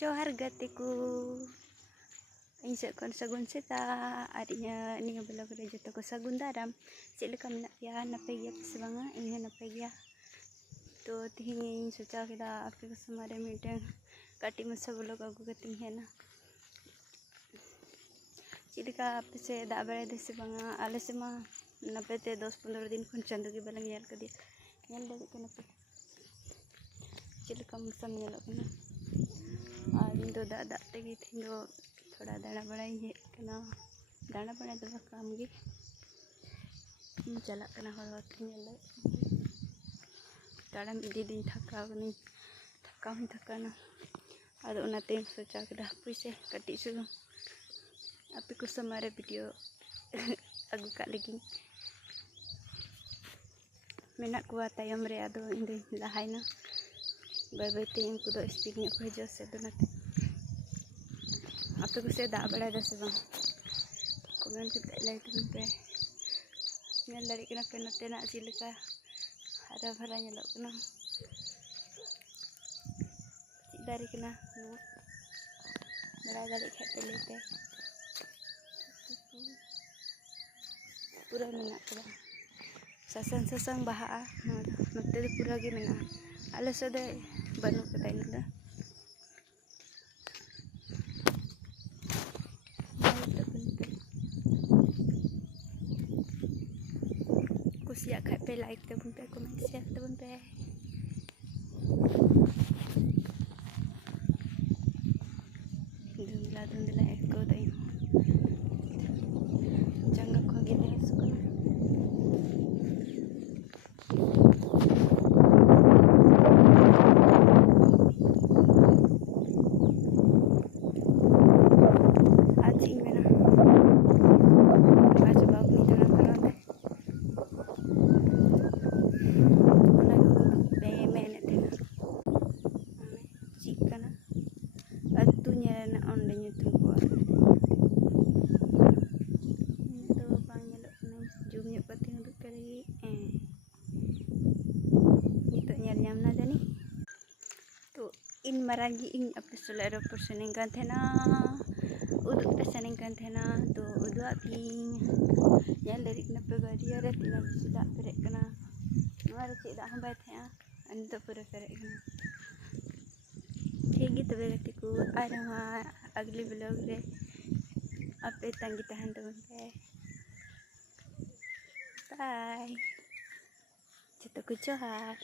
जोहार गतिku ᱤᱧ ᱥᱮᱫ ᱠᱷᱚᱱ ᱥᱟᱹᱜᱩᱱ ᱥᱮᱛᱟᱜ ᱟᱨ ᱤᱧᱟᱹᱜ ᱱᱤᱭᱟᱹ ᱵᱞᱚᱜ ᱨᱮ ᱡᱚᱛᱚ ᱠᱚ ᱥᱟᱹᱜᱩᱱ ᱫᱟᱨᱟᱢ ᱪᱮᱫ ᱞᱮᱠᱟ ᱢᱮᱱᱟᱜ ᱯᱮᱭᱟ ᱱᱟᱯᱟᱭ ᱜᱮᱭᱟ ᱯᱮ ᱥᱮ ᱵᱟᱝᱟ ᱤᱧ ᱦᱚᱸ ᱱᱟᱯᱟᱭ ᱜᱮᱭᱟ ᱛᱚ ᱛᱮᱦᱮᱧ ᱤᱧ ᱥᱚᱪᱟᱣ ᱠᱮᱫᱟ ᱟᱯᱮ ᱠᱚ ᱥᱟᱢᱟᱝ ᱨᱮ ᱢᱤᱫᱴᱟᱝ ᱠᱟᱹᱴᱤᱡ ᱢᱟᱪᱷᱟ ᱵᱞᱚᱜ ᱟᱹᱜᱩ ᱠᱟᱛᱮᱧ ᱦᱮᱡ ᱮᱱᱟ ᱪᱮᱫ ᱞᱮᱠᱟ ᱟᱯᱮ ᱥᱮᱫ ᱫᱟᱜ ᱵᱟᱲᱟᱭᱮᱫᱟ ᱥᱮ ᱵᱟᱝᱟ ᱟᱞᱮ ᱥᱮᱫ ᱢᱟ ᱱᱟᱯᱟᱭᱛᱮ 10-15 ᱫᱤᱱ ᱠᱷᱚᱱ ᱪᱟᱸᱫᱳ ᱜᱮ ᱵᱟᱞᱮ ᱧᱮᱞ ᱠᱟᱫᱮᱭᱟ ᱧᱮᱞ ᱫᱟᱲᱮᱭᱟᱜ ᱠᱟᱱᱟ ᱯᱮ ᱪᱮᱫ ᱞᱮᱠᱟ ᱢᱚᱥᱟᱢ ᱧᱮᱞᱚᱜ ᱠᱟᱱᱟ ᱟᱨ ᱤᱧ ᱫᱚ ᱫᱟᱜ ᱛᱮᱜᱮ ᱛᱮᱦᱮᱧ ᱫᱚ थोड़ा दाड़ा बड़ाई हेज कना दाड़ा बड़ा दो काम गे चला कना हर हर ताड़म इदी दिन थकाना आदो उनाते सोचा कदा पैसे कटी सु आपे को समारे वीडियो अगु का लगी मेना कुआ तायम रे आदो इंदे लहायना बाय बाय ते इनको दो स्पीड ने को जो से दोनाते आपे को से दाग बड़ा से बang कमेंट करते लाइक पे ñel dari kena penote nak silika ada भरा nyelok kena cik dari kena bड़ा dari khat pe lete पूरा menak kena sasang baha note do पूरा ge menak ale sode banu kata ini dah kusiak khat pe like tabun pe comment share tabun pe धुंधला एको दई जंगा को गे दे सुकना आज इन मेना बाजू बाबू इतना करते इन मरांगी इन अपने सोलर पर सेनिंग kan thena uduk pe sening kan thena to udu aping yang dari kena pegadi ada tina sudah perek kena mari cik dah hambai thea anda pura perek kena ठीक है तबे गतिku ada ma अगले blog रे आपे तंगी tahan teman पे bye जतो को जोहार।